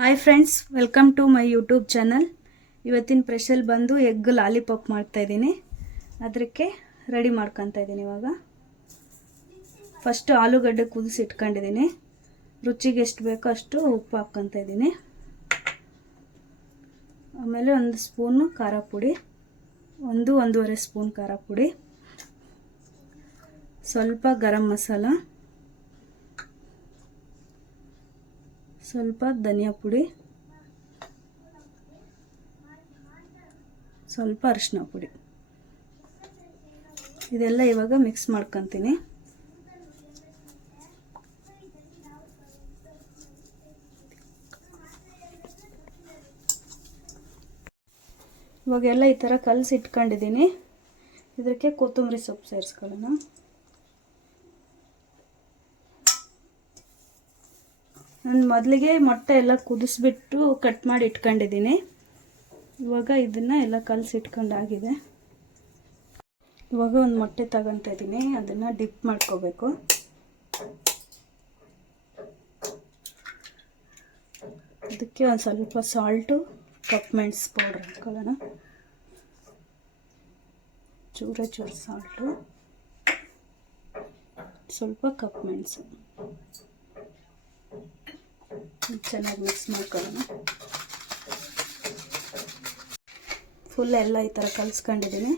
Hi friends, welcome to my YouTube channel. ಇವತ್ತಿನ special ಬಂದು egg lollipop ಮಾಡ್ತಾಯಿದ್ದೀನಿ. ಅದಕ್ಕೆ ರೆಡಿ ಮಾಡ್ಕೊತಾ ಇದ್ದೀನಿ. ಇವಾಗ ಫಸ್ಟ್ ಆಲೂಗಡ್ಡೆ ಕುದಿಸಿ ಇಟ್ಕೊಂಡಿದ್ದೀನಿ. ರುಚಿಗೆ ಎಷ್ಟು ಬೇಕೋ ಅಷ್ಟು ಉಪ್ಪು ಹಾಕ್ಕೊತಾ ಇದ್ದೀನಿ. ಆಮೇಲೆ ಒಂದು ಸ್ಪೂನು ಖಾರ ಪುಡಿ, ಒಂದೂವರೆ ಸ್ಪೂನ್ ಖಾರ ಪುಡಿ, ಸ್ವಲ್ಪ ಗರಂ ಮಸಾಲ, ಸ್ವಲ್ಪ ಧನಿಯಾ ಪುಡಿ, ಸ್ವಲ್ಪ ಅರಿಶಿನ ಪುಡಿ. ಇದೆಲ್ಲ ಇವಾಗ ಮಿಕ್ಸ್ ಮಾಡ್ಕೊತೀನಿ. ಇವಾಗೆಲ್ಲ ಈ ಥರ ಕಲಸಿ ಇಟ್ಕೊಂಡಿದ್ದೀನಿ. ಇದಕ್ಕೆ ಕೊತ್ತಂಬರಿ ಸೊಪ್ಪು ಸೇರಿಸ್ಕೊಳ್ಳೋಣ. ನಾನು ಮೊದಲಿಗೆ ಮೊಟ್ಟೆ ಎಲ್ಲ ಕುದಿಸ್ಬಿಟ್ಟು ಕಟ್ ಮಾಡಿ ಇಟ್ಕೊಂಡಿದ್ದೀನಿ. ಇವಾಗ ಇದನ್ನು ಎಲ್ಲ ಕಲಸಿ ಇಟ್ಕೊಂಡಾಗಿದೆ. ಇವಾಗ ಒಂದು ಮೊಟ್ಟೆ ತಗೊತಾ ಇದ್ದೀನಿ. ಅದನ್ನು ಡಿಪ್ ಮಾಡ್ಕೋಬೇಕು. ಅದಕ್ಕೆ ಒಂದು ಸ್ವಲ್ಪ ಸಾಲ್ಟು, ಕಪ್ ಮೆಣಸು ಪೌಡ್ರ್ ಹಾಕೊಳ್ಳೋಣ. ಚೂರು ಸಾಲ್ಟು, ಸ್ವಲ್ಪ ಕಪ್ ಮೆಣಸು. ಚೆನ್ನಾಗಿ ಮಿಕ್ಸ್ ಮಾಡ್ಕೊಳ್ಳೋಣ. ಫುಲ್ ಎಲ್ಲ ಈ ಥರ ಕಲಿಸ್ಕೊಂಡಿದ್ದೀನಿ.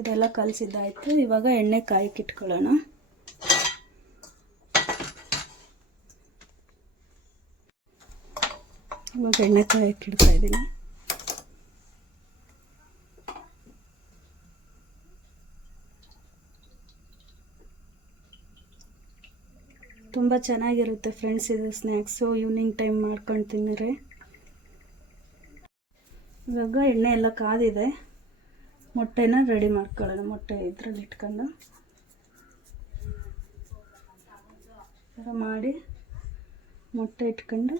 ಇದೆಲ್ಲ ಕಲಸಿದ್ದಾಯಿತು. ಇವಾಗ ಎಣ್ಣೆ ಕಾಯಕ್ಕೆ ಇಟ್ಕೊಳ್ಳೋಣ. ಇವಾಗ ಎಣ್ಣೆ ಕಾಯಕ್ಕೆ ಇಡ್ತಾ ಇದ್ದೀನಿ. ತುಂಬ ಚೆನ್ನಾಗಿರುತ್ತೆ ಫ್ರೆಂಡ್ಸ್. ಇದು ಸ್ನ್ಯಾಕ್ಸು ಈವ್ನಿಂಗ್ ಟೈಮ್ ಮಾಡ್ಕೊಂಡು ತಿನ್ನರೆ. ಇವಾಗ ಎಣ್ಣೆ ಎಲ್ಲ ಕಾದಿದೆ. ಮೊಟ್ಟೆನ ರೆಡಿ ಮಾಡ್ಕೊಳ್ಳೋಣ. ಮೊಟ್ಟೆ ಇದರಲ್ಲಿ ಇಟ್ಕೊಂಡು ಥರ ಮಾಡಿ ಮೊಟ್ಟೆ ಇಟ್ಕೊಂಡು,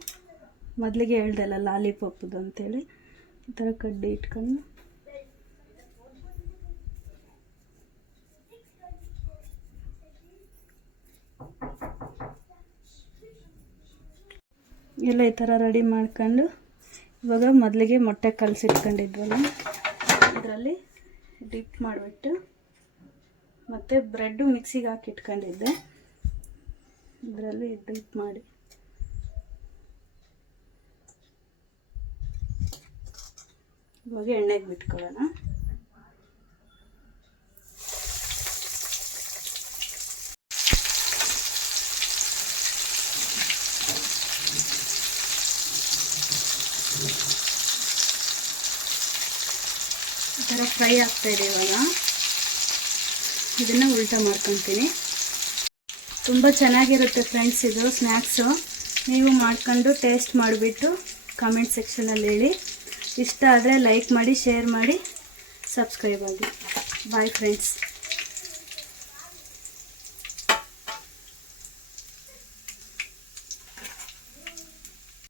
ಮೊದಲಿಗೆ ಹೇಳ್ದೆಲ್ಲ ಲಾಲಿಪಾಪ್ದು ಅಂತೇಳಿ, ಈ ಥರ ಕಡ್ಡಿ ಇಟ್ಕೊಂಡು ಎಲ್ಲ ಈ ಥರ ರೆಡಿ ಮಾಡ್ಕೊಂಡು, ಇವಾಗ ಮೊದಲಿಗೆ ಮೊಟ್ಟೆ ಕಲಸಿಟ್ಕೊಂಡಿದ್ವಲ್ಲ ಇದರಲ್ಲಿ ಡಿಪ್ ಮಾಡಿಬಿಟ್ಟು, ಮತ್ತು ಬ್ರೆಡ್ಡು ಮಿಕ್ಸಿಗೆ ಹಾಕಿ ಇಟ್ಕೊಂಡಿದ್ದೆ, ಇದರಲ್ಲಿ ಡಿಪ್ ಮಾಡಿ ಇವಾಗ ಎಣ್ಣೆಗೆ ಬಿಟ್ಕೊಳ್ಳೋಣ. ಈ ಥರ ಫ್ರೈ ಆಗ್ತಾಯಿದೆ. ಇವಾಗ ಇದನ್ನು ಉಲ್ಟಾ ಮಾಡ್ಕೊತೀನಿ. ತುಂಬ ಚೆನ್ನಾಗಿರುತ್ತೆ ಫ್ರೆಂಡ್ಸ್ ಇದು ಸ್ನ್ಯಾಕ್ಸು. ನೀವು ಮಾಡ್ಕೊಂಡು ಟೇಸ್ಟ್ ಮಾಡಿಬಿಟ್ಟು ಕಮೆಂಟ್ ಸೆಕ್ಷನಲ್ಲಿ ಹೇಳಿ. ಇಷ್ಟ ಆದರೆ ಲೈಕ್ ಮಾಡಿ, ಶೇರ್ ಮಾಡಿ, ಸಬ್ಸ್ಕ್ರೈಬ್ ಆಗಿ. Bye friends.